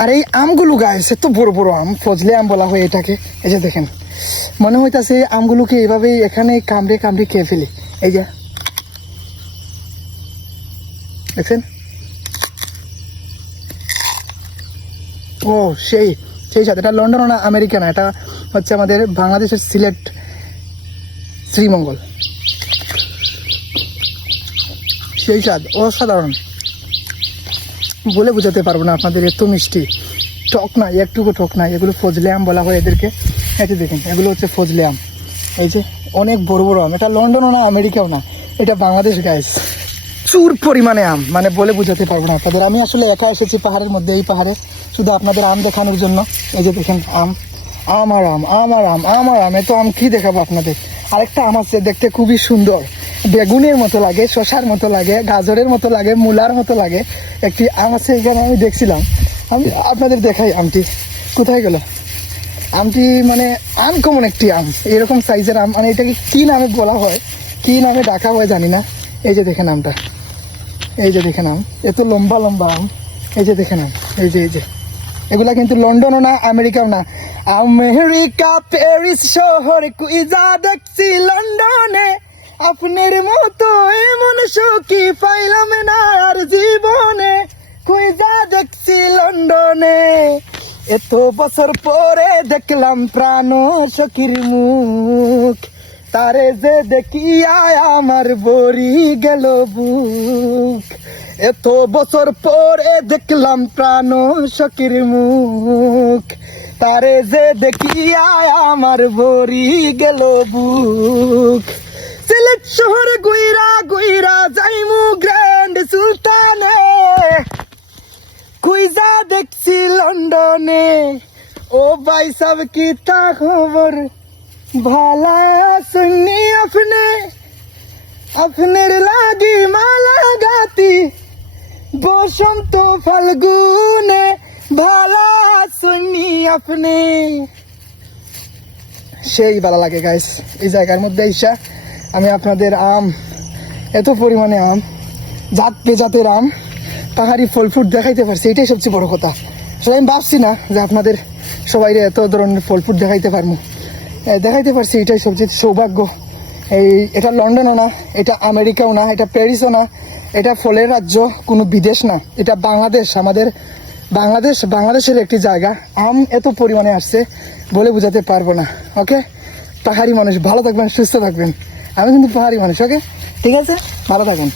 আর এই আমগুলো গাইস এত বড় বড় আম, ফজলে আম বলা হয় এটাকে। এই যে দেখেন, মনে হইতাছে আমগুলোকে এইভাবেই এখানে কামড়ে কামড়ে খেয়ে ফেলি। এই যে দেখছেন, ও সেই সেই সাথে এটা লন্ডন না আমেরিকা না, এটা হচ্ছে আমাদের বাংলাদেশের সিলেট শ্রীমঙ্গল। সেই স্বাদ অসাধারণ, বলে বোঝাতে পারবো না আপনাদের, এত মিষ্টি, টক নাই, একটুকু টক নাই। এগুলো ফজলে আম বলা হয় এদেরকে। এই যে দেখেন, এগুলো হচ্ছে ফজলে আম। এই যে অনেক বড় বড় আম, এটা লন্ডনও না আমেরিকাও না, এটা বাংলাদেশ গাইস। প্রচুর পরিমাণে আম, মানে বলে বোঝাতে পারবো না আপনাদের। আমি আসলে একা এসেছি পাহাড়ের মধ্যে, এই পাহাড়ে শুধু আপনাদের আম দেখানোর জন্য। এই যে দেখেন আম, আমার আম, আমার আম, আমার আম, এত আম কি দেখাবো আপনাদের। আরেকটা আম আছে, দেখতে খুবই সুন্দর, বেগুনের মতো লাগে, শশার মতো লাগে, গাজরের মতো লাগে, মূলার মতো লাগে। একটি আম আছে এখানে, আমি দেখছিলাম, আমি আপনাদের দেখাই আমটি কোথায় গেল। আমটি মানে আনকমন একটি আম, এরকম সাইজের আম, মানে এটাকে কি নামে বলা হয়, কি নামে ডাকা হয় জানি না। এই যে দেখেন আমটা, এই যে দেখেন আম, এত লম্বা লম্বা আম। এই যে দেখেন আম, এই যে এগুলা কিন্তু লন্ডনও না আমেরিকাও না, আমেরিকা প্যারিস শহরে কুইজা দেখছি লন্ডনে, আপনার মতো এমন সুখী পাইলাম না আর জীবনে, কুইজা দেখছি লন্ডনে, এত বছর পরে দেখলাম প্রাণ সখীর মুখ, তারে যে দেখিয়া আমার বরি গেল বুক, এত বছর পরে দেখলাম প্রাণ সখীর মুখ, তারে যে দেখিয়া আমার বরি গেল বুক, সিলেট শহরে গুইরা গুইরা যাইমু গ্র্যান্ড সুলতানে, কুইজা দেখছি লন্ডনে, ও ভাই সব কি তা খবর ভালা শুনি আপনি, আপনার লাগি মালা গাতি বসন্ত ফাল্গুনে, ভালা শুনি আপনি। সেই ভালো লাগে গাইস এই জায়গার মধ্যে এসা। আমি আপনাদের আম, এত পরিমাণে আম, জাত বেজাতের আম, পাহাড়ি ফল ফ্রুট দেখাইতে পারছি, এটাই সবচেয়ে বড় কথা। আসলে আমি ভাবছি না যে আপনাদের সবাই এত ধরনের ফল ফ্রুট দেখাইতে পারছি, এটাই সবচেয়ে সৌভাগ্য। এটা লন্ডনও না, এটা আমেরিকাও না, এটা প্যারিসও না, এটা ফলের রাজ্য, কোনো বিদেশ না, এটা বাংলাদেশ, আমাদের বাংলাদেশের একটি জায়গা। আম এত পরিমাণে আসছে বলে বোঝাতে পারবো না। ওকে, পাহাড়ি মানুষ ভালো থাকবেন, সুস্থ থাকবেন। আমি কিন্তু পাহাড়ি মানুষ। ওকে, ঠিক আছে, ভালো থাকুন।